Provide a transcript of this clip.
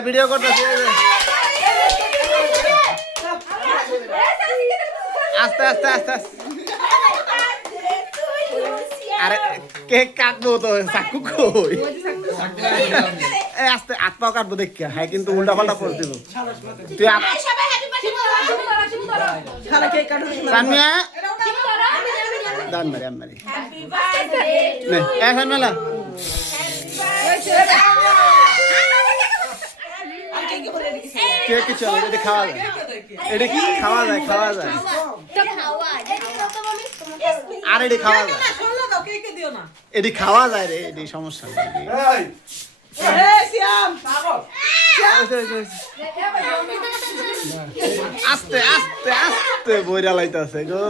video করতেছি আস্তে আস্তে আস্তে আস্তে আরে কেক কাটবো তো চাকু কই আস্তে হাত পা কাটবো দেখ হ্যাঁ কিন্তু উল্টা পাল্টা করে দিব তুই সানমিয়া দান মারি আমি এখন মেলা কেক কিছু এটা খাওয়া যায় এটা কি খাওয়া যায় আর এটি খাওয়া যায় এটি খাওয়া যায় রে এটি সমস্যা আস্তে আস্তে আস্তে বইরা লাইতাছে গো